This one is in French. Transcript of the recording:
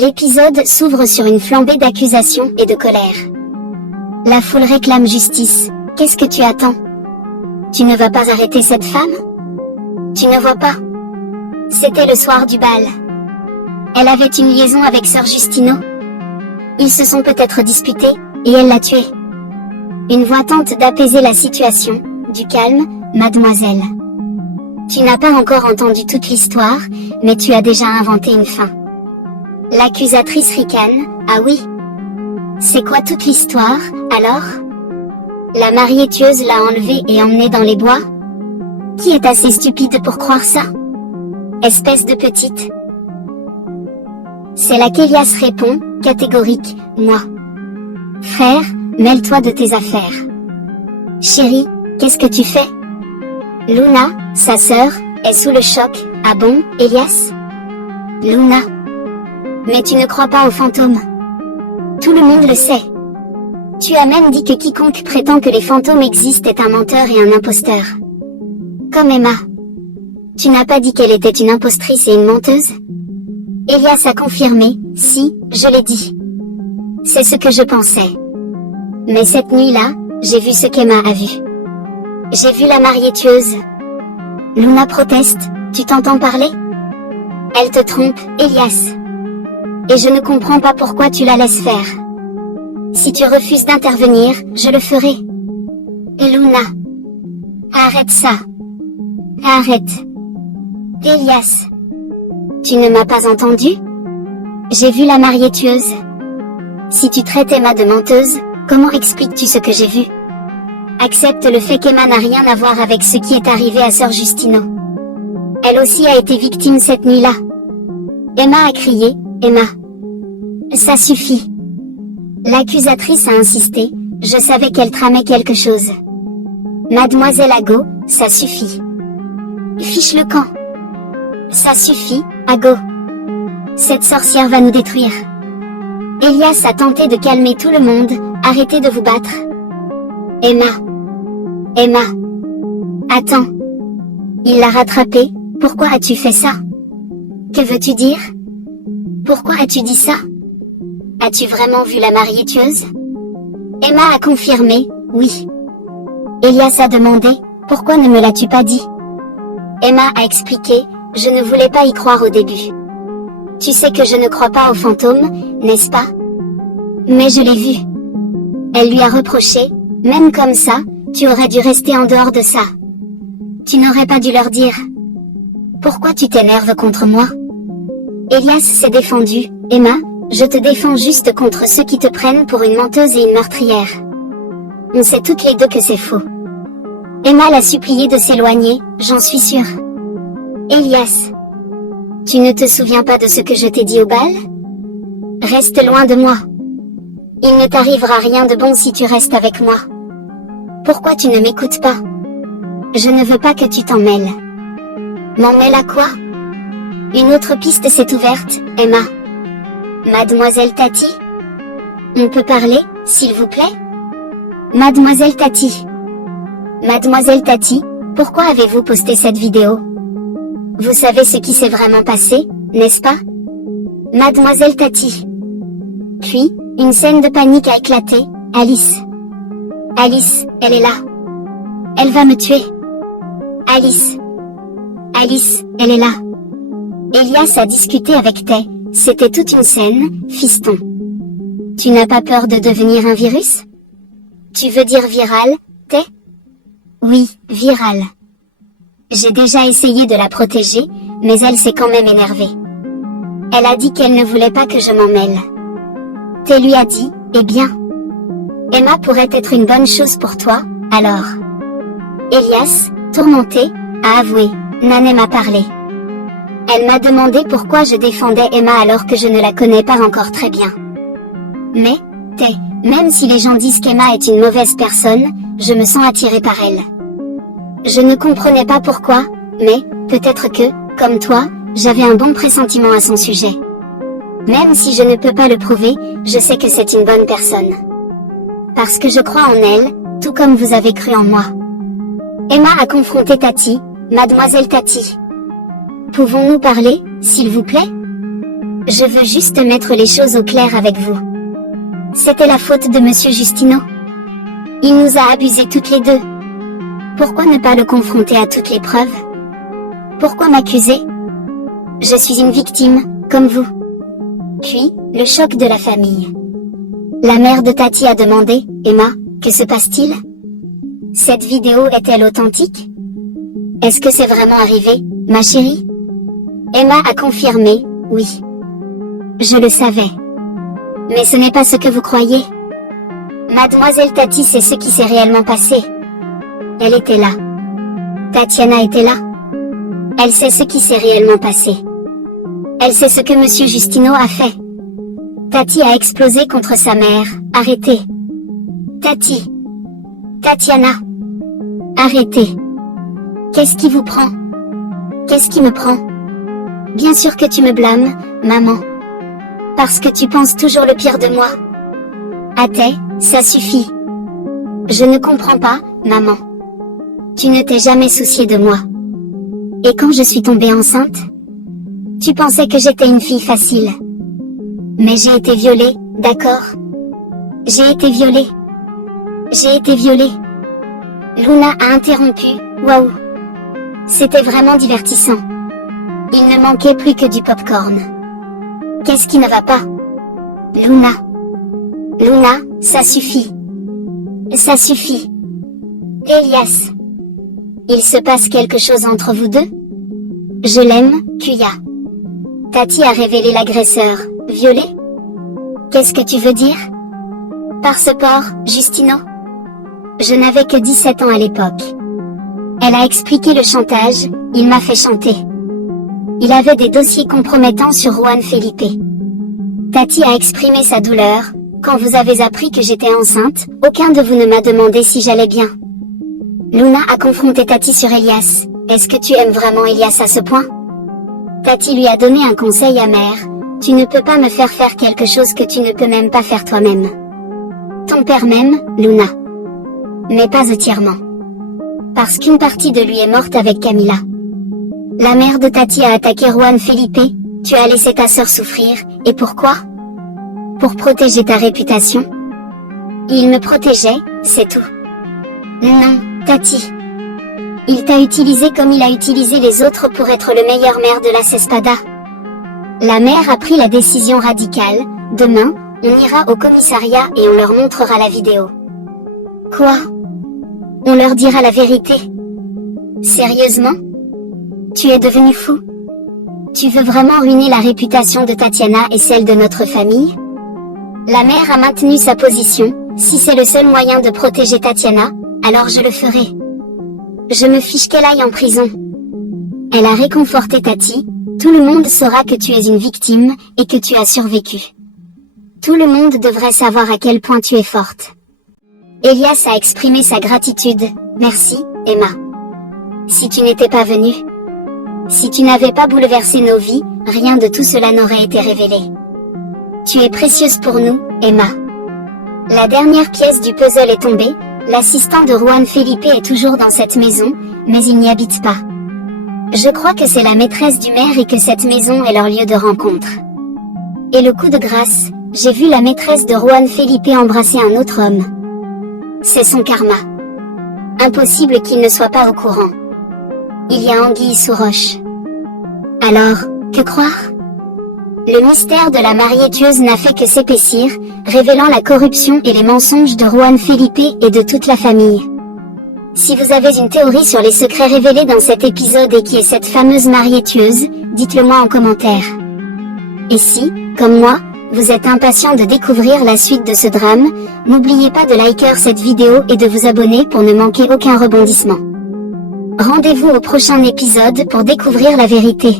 L'épisode s'ouvre sur une flambée d'accusations et de colère. La foule réclame justice. Qu'est-ce que tu attends? Tu ne vas pas arrêter cette femme? Tu ne vois pas? C'était le soir du bal. Elle avait une liaison avec Sœur Justino. Ils se sont peut-être disputés, et elle l'a tué. Une voix tente d'apaiser la situation. Du calme, mademoiselle. Tu n'as pas encore entendu toute l'histoire, mais tu as déjà inventé une fin. L'accusatrice ricane. Ah oui? C'est quoi toute l'histoire, alors? La mariée tueuse l'a enlevée et emmenée dans les bois? Qui est assez stupide pour croire ça? Espèce de petite. C'est là qu'Elias répond, catégorique, moi. Frère, mêle-toi de tes affaires. Chérie, qu'est-ce que tu fais? Luna, sa sœur, est sous le choc. Ah bon, Elias? Luna. Mais tu ne crois pas aux fantômes. Tout le monde le sait. Tu as même dit que quiconque prétend que les fantômes existent est un menteur et un imposteur. Comme Emma. Tu n'as pas dit qu'elle était une impostrice et une menteuse? Elias a confirmé, si, je l'ai dit. C'est ce que je pensais. Mais cette nuit-là, j'ai vu ce qu'Emma a vu. J'ai vu la mariée tueuse. Luna proteste, tu t'entends parler? Elle te trompe, Elias. Et je ne comprends pas pourquoi tu la laisses faire. Si tu refuses d'intervenir, je le ferai. Luna. Arrête ça. Arrête. Elias. Tu ne m'as pas entendu? J'ai vu la mariée tueuse. Si tu traites Emma de menteuse, comment expliques-tu ce que j'ai vu? Accepte le fait qu'Emma n'a rien à voir avec ce qui est arrivé à Sœur Justino. Elle aussi a été victime cette nuit-là. Emma a crié, Emma. Ça suffit. L'accusatrice a insisté, je savais qu'elle tramait quelque chose. Mademoiselle Ago, ça suffit. Fiche le camp. Ça suffit, Ago. Cette sorcière va nous détruire. Elias a tenté de calmer tout le monde, arrêtez de vous battre. Emma. Emma. Attends. Il l'a rattrapée, pourquoi as-tu fait ça? Que veux-tu dire? Pourquoi as-tu dit ça? As-tu vraiment vu la mariée tueuse? Emma a confirmé, oui. Elias a demandé, pourquoi ne me l'as-tu pas dit? Emma a expliqué, je ne voulais pas y croire au début. Tu sais que je ne crois pas aux fantômes, n'est-ce pas? Mais je l'ai vu. Elle lui a reproché, même comme ça, tu aurais dû rester en dehors de ça. Tu n'aurais pas dû leur dire. Pourquoi tu t'énerves contre moi? Elias s'est défendu, Emma, je te défends juste contre ceux qui te prennent pour une menteuse et une meurtrière. On sait toutes les deux que c'est faux. Emma l'a supplié de s'éloigner, j'en suis sûre. Elias. Tu ne te souviens pas de ce que je t'ai dit au bal? Reste loin de moi. Il ne t'arrivera rien de bon si tu restes avec moi. Pourquoi tu ne m'écoutes pas? Je ne veux pas que tu t'en mêles. M'en mêle à quoi? Une autre piste s'est ouverte, Emma. Mademoiselle Tati? On peut parler, s'il vous plaît? Mademoiselle Tati. Mademoiselle Tati, pourquoi avez-vous posté cette vidéo? Vous savez ce qui s'est vraiment passé, n'est-ce pas? Mademoiselle Tati. Puis, une scène de panique a éclaté, Alice. Alice, elle est là. Elle va me tuer. Alice. Alice, elle est là. Elias a discuté avec Tay, c'était toute une scène, fiston. Tu n'as pas peur de devenir un virus? Tu veux dire viral, Tay? Oui, viral. J'ai déjà essayé de la protéger, mais elle s'est quand même énervée. Elle a dit qu'elle ne voulait pas que je m'en mêle. Tay lui a dit, eh bien. Emma pourrait être une bonne chose pour toi, alors. Elias, tourmenté, a avoué, Nané m'a parlé. Elle m'a demandé pourquoi je défendais Emma alors que je ne la connais pas encore très bien. Mais, Tay, même si les gens disent qu'Emma est une mauvaise personne, je me sens attirée par elle. Je ne comprenais pas pourquoi, mais, peut-être que, comme toi, j'avais un bon pressentiment à son sujet. Même si je ne peux pas le prouver, je sais que c'est une bonne personne. Parce que je crois en elle, tout comme vous avez cru en moi. Emma a confronté Tati, Mademoiselle Tati. Pouvons-nous parler, s'il vous plaît? Je veux juste mettre les choses au clair avec vous. C'était la faute de Monsieur Justino. Il nous a abusés toutes les deux. Pourquoi ne pas le confronter à toutes les preuves? Pourquoi m'accuser? Je suis une victime, comme vous. Puis, le choc de la famille. La mère de Tati a demandé, Emma, que se passe-t-il? Cette vidéo est-elle authentique? Est-ce que c'est vraiment arrivé, ma chérie? Emma a confirmé, oui. Je le savais. Mais ce n'est pas ce que vous croyez. Mademoiselle Tati sait ce qui s'est réellement passé. Elle était là. Tatiana était là. Elle sait ce qui s'est réellement passé. Elle sait ce que Monsieur Justino a fait. Tati a explosé contre sa mère. Arrêtez. Tati. Tatiana. Arrêtez. Qu'est-ce qui vous prend? Qu'est-ce qui me prend? Bien sûr que tu me blâmes, maman. Parce que tu penses toujours le pire de moi. Athée, ça suffit. Je ne comprends pas, maman. Tu ne t'es jamais soucié de moi. Et quand je suis tombée enceinte, tu pensais que j'étais une fille facile. Mais j'ai été violée, d'accord? J'ai été violée. J'ai été violée. Luna a interrompu, waouh. C'était vraiment divertissant. Il ne manquait plus que du popcorn. Qu'est-ce qui ne va pas? Luna. Luna, ça suffit. Ça suffit. Elias. Il se passe quelque chose entre vous deux? Je l'aime, Kuya. Tati a révélé l'agresseur, violé? Qu'est-ce que tu veux dire? Par ce port, Justino? Je n'avais que 17 ans à l'époque. Elle a expliqué le chantage, il m'a fait chanter. Il avait des dossiers compromettants sur Juan Felipe. Tati a exprimé sa douleur. Quand vous avez appris que j'étais enceinte, aucun de vous ne m'a demandé si j'allais bien. Luna a confronté Tati sur Elias. Est-ce que tu aimes vraiment Elias à ce point? Tati lui a donné un conseil amer. Tu ne peux pas me faire faire quelque chose que tu ne peux même pas faire toi-même. Ton père m'aime, Luna. Mais pas entièrement. Parce qu'une partie de lui est morte avec Camila. La mère de Tati a attaqué Juan Felipe, tu as laissé ta sœur souffrir, et pourquoi? Pour protéger ta réputation. Il me protégeait, c'est tout. Non, Tati. Il t'a utilisé comme il a utilisé les autres pour être le meilleur maire de la Cespada. La mère a pris la décision radicale, demain, on ira au commissariat et on leur montrera la vidéo. Quoi? On leur dira la vérité. Sérieusement? Tu es devenu fou? Tu veux vraiment ruiner la réputation de Tatiana et celle de notre famille? La mère a maintenu sa position, si c'est le seul moyen de protéger Tatiana, alors je le ferai. Je me fiche qu'elle aille en prison. Elle a réconforté Tati, tout le monde saura que tu es une victime, et que tu as survécu. Tout le monde devrait savoir à quel point tu es forte. Elias a exprimé sa gratitude, merci, Emma. Si tu n'étais pas venue, si tu n'avais pas bouleversé nos vies, rien de tout cela n'aurait été révélé. Tu es précieuse pour nous, Emma. La dernière pièce du puzzle est tombée, l'assistant de Juan Felipe est toujours dans cette maison, mais il n'y habite pas. Je crois que c'est la maîtresse du maire et que cette maison est leur lieu de rencontre. Et le coup de grâce, j'ai vu la maîtresse de Juan Felipe embrasser un autre homme. C'est son karma. Impossible qu'il ne soit pas au courant. Il y a anguille sous roche. Alors, que croire? Le mystère de la mariée tueuse n'a fait que s'épaissir, révélant la corruption et les mensonges de Juan Felipe et de toute la famille. Si vous avez une théorie sur les secrets révélés dans cet épisode et qui est cette fameuse mariée tueuse, dites-le moi en commentaire. Et si, comme moi, vous êtes impatient de découvrir la suite de ce drame, n'oubliez pas de liker cette vidéo et de vous abonner pour ne manquer aucun rebondissement. Rendez-vous au prochain épisode pour découvrir la vérité.